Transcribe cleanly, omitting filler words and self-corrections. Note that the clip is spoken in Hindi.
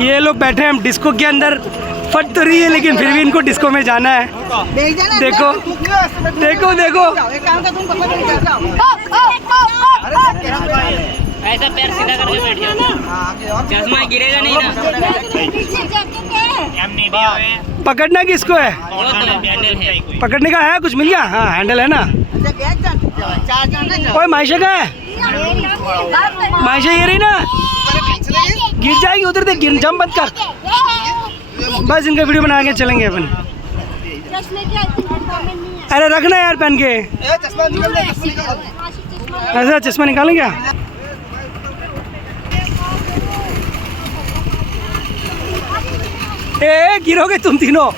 ये लोग बैठे हैं, हम डिस्को के अंदर। फट तो रही है लेकिन फिर भी इनको डिस्को में जाना है। देखो देखो देखो, ऐसा पैर सीधा करके बैठ जाओ, चश्मा गिरेगा नहीं ना। पकड़ना किसको है? पकड़ने का है, कुछ मिल गया? हाँ हैंडल है ना। ओए मायशा का है? मायशा ये रही ना, गिर जाएगी उधर, देख गिर, जंप मत कर। बस इनका वीडियो बना के चलेंगे अपन। अरे रखना यार पहन के, ऐसा चश्मा निकालें क्या? ए गिरोगे तुम तीनों।